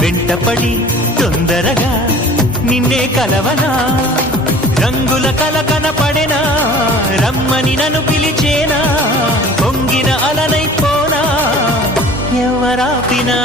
వెంటపడి తొందరగా నిన్నే కలవనా రంగుల కల కనపడెనా రమ్మని నన్ను పిలిచేనా పొంగిన అలనైపోనా ఎవరాపినా